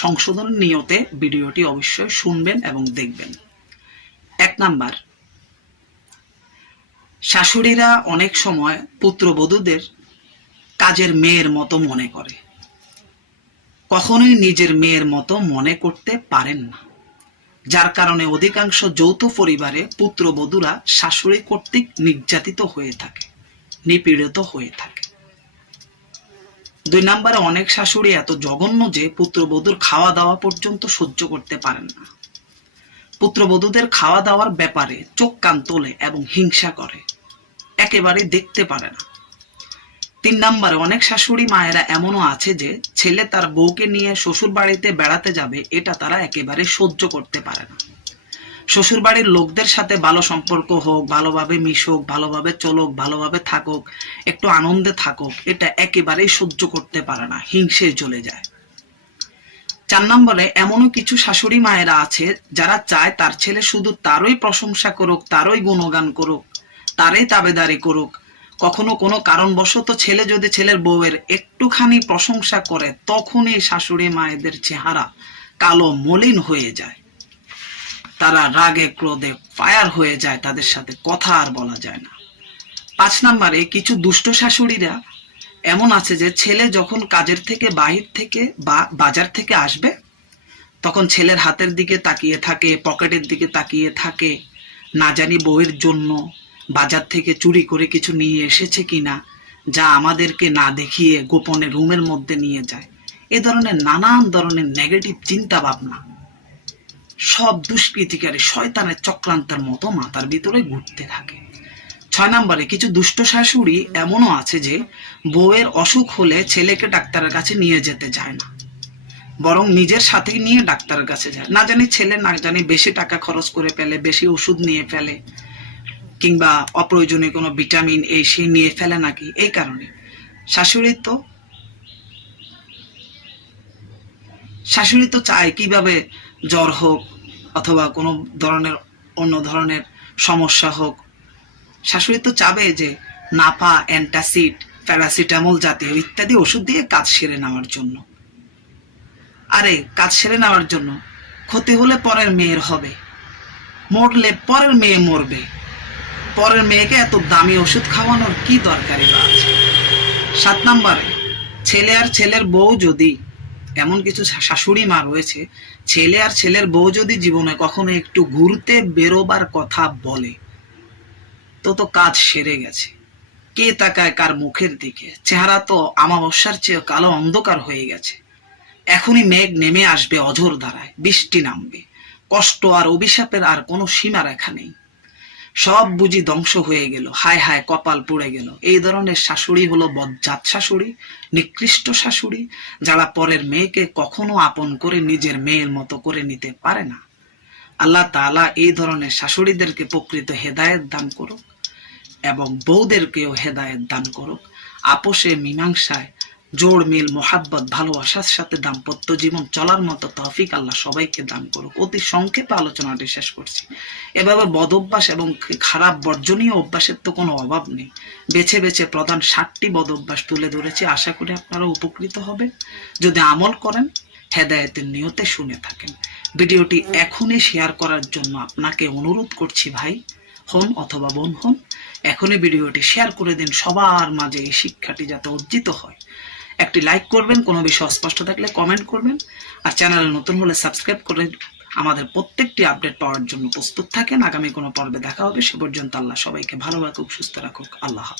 সংশোধনের নিয়তে ভিডিওটি অবশ্যই শুনবেন এবং দেখবেন। 1 নাম্বার, শাশুড়িরা অনেক সময় পুত্রবধূদের কাজের মেয়ের মতো মনে করে, কখনোই নিজের মেয়ের মতো মনে করতে পারেন না, যার কারণে অধিকাংশ যৌথ পরিবারে পুত্রবধূরা শাশুড়ি কর্তৃক নির্যাতিত হয়ে থাকে, নিপীড়িত হয়ে থাকে। 2 নাম্বারে, অনেক শাশুড়ি এত জঘন্য যে পুত্রবধূর খাওয়া দাওয়া পর্যন্ত সহ্য করতে পারেন না, পুত্রবধূদের খাওয়া দাওয়ার ব্যাপারে চোখ কান তোলে এবং হিংসা করে, একেবারে দেখতে পারে না। 3 নাম্বারে, অনেক শাশুড়ি মায়েরা এমনও আছে যে ছেলে তার বউকে নিয়ে শ্বশুর বাড়িতে বেড়াতে যাবে, এটা তারা একেবারে সহ্য করতে পারে না। শ্বশুর বাড়ির লোকদের সাথে ভালো সম্পর্ক হোক, ভালোভাবে মিশুক, ভালোভাবে চলুক, ভালোভাবে থাকুক, একটু আনন্দে থাকুক, এটা একেবারেই সহ্য করতে পারে না, হিংসে জ্বলে যায়। 4 নম্বরে, এমনও কিছু শাশুড়ি মায়েরা আছে যারা চায় তার ছেলে শুধু তারই প্রশংসা করুক, তারই গুণগান করুক, তারই তাবেদারি করুক। কখনো কোনো কারণবশত ছেলে যদি ছেলের বউয়ের একটুখানি প্রশংসা করে, তখনই শাশুড়ি মায়েদের চেহারা কালো মলিন হয়ে যায়, তারা রাগে ক্রোধে ফায়ার হয়ে যায়, তাদের সাথে কথা আর বলা যায় না। 5 নম্বরে, কিছু দুষ্ট শাশুড়িরা এমন আছে যে ছেলে যখন কাজের থেকে বাহির থেকে বা বাজার থেকে আসবে, তখন ছেলের হাতের দিকে তাকিয়ে থাকে, পকেটের দিকে তাকিয়ে থাকে, না জানি বউয়ের জন্য বাজার থেকে চুরি করে কিছু নিয়ে এসেছে কিনা, যা আমাদেরকে না দেখিয়ে গোপনে রুমের মধ্যে নিয়ে যায়। এ ধরনের নানান ধরনের নেগেটিভ চিন্তা ভাবনা সব দুষ্কৃতিকারী শয়তানের চক্রান্তের মতো মাথার ভিতরে ঘুরতে থাকে। 6 নম্বরে, কিছু দুষ্ট শাশুড়ি এমনও আছে যে বউয়ের অসুখ হলে ছেলেকে ডাক্তারের কাছে নিয়ে যেতে চায় না, বরং নিজের সাথেই নিয়ে ডাক্তারের কাছে যায়। না জানি ছেলে না জানি বেশি টাকা খরচ করে ফেলে, বেশি ওষুধ নিয়ে ফেলে, কিংবা অপ্রয়োজনীয় কোনো ভিটামিন এই সেই নিয়ে ফেলে নাকি, এই কারণে শাশুড়ি তো চায় কিভাবে জ্বর হোক অথবা কোনো ধরনের অন্য ধরনের সমস্যা হোক, শাশুড়ি তো চাবে যে নাপা, অ্যান্টাসিড, প্যারাসিটামল জাতীয় ইত্যাদি ওষুধ দিয়ে কাজ সেরে নেওয়ার জন্য। আরে কাজ সেরে নেওয়ার জন্য ক্ষতি হলে পরের মেয়ের হবে, মরলে পরের মেয়ে মরবে, পরের মেয়েকে এত দামি ওষুধ খাওয়ানোর কি দরকারি বা আছে। 7 নম্বরে, ছেলে আর ছেলের বউ যদি, এমন কিছু শাশুড়ি মা রয়েছে, ছেলে আর ছেলের বউ যদি জীবনে কখনো একটু ঘুরতে বেরোবার কথা বলে, তো কাজ সেরে গেছে। কে তাকায় কার মুখের দিকে, চেহারা তো আমাবস্যার চেয়ে কালো অন্ধকার হয়ে গেছে। এখনই মেঘ নেমে আসবে অঝোর ধারায়, বৃষ্টি নামবে, কষ্ট আর অভিশাপের আর কোনো সীমা রেখা নেই, সব বুঝি ধ্বংস হয়ে গেল, হায় হায় কপাল পুড়ে গেল। এই ধরনের শাশুড়ি হলো বজ্জাত শাশুড়ি, নিকৃষ্ট শাশুড়ি, যারা পরের মেয়েকে কখনো আপন করে নিজের মেয়ের মতো করে নিতে পারে না। আল্লাহ তাআলা এই ধরনের শাশুড়িদেরকে প্রকৃত হেদায়েত দান করুক এবং বউদেরকেও হেদায়েত দান করুক। আপোষে, মীমাংসায়, জোড় মিল, মোহাব্বত, ভালোবাসার সাথে দাম্পত্য জীবন চলার মতো তৌফিক আল্লাহ সবাইকে দান করুক। অতি সংক্ষেপে আলোচনাটি শেষ করছি। এভাবে বদ অভ্যাস এবং খারাপ বর্জনীয় অভ্যাসের তো কোনো অভাব নেই। বেছে বেছে প্রধান 7টি বদ অভ্যাস তুলে ধরেছি, আশা করি আপনারা উপকৃত হবেন যদি আমল করেন, হেদায়েতের নিয়তে শুনে থাকেন। ভিডিওটি এখনই শেয়ার করার জন্য আপনাকে অনুরোধ করছি, ভাই হন অথবা বোন হন, এখনই ভিডিওটি শেয়ার করে দিন, সবার মাঝে এই শিক্ষাটি যাতে অর্জিত হয়। একটি লাইক করবেন, কোনো বিষয় অস্পষ্ট থাকলে কমেন্ট করবেন, আর চ্যানেলে নতুন হলে সাবস্ক্রাইব করে আমাদের প্রত্যেকটি আপডেট পাওয়ার জন্য প্রস্তুত থাকেন। আগামী কোনো পর্বে দেখা হবে, সে পর্যন্ত আল্লাহ সবাইকে ভালো রাখুক, সুস্থ রাখুক। আল্লাহ হাফেজ।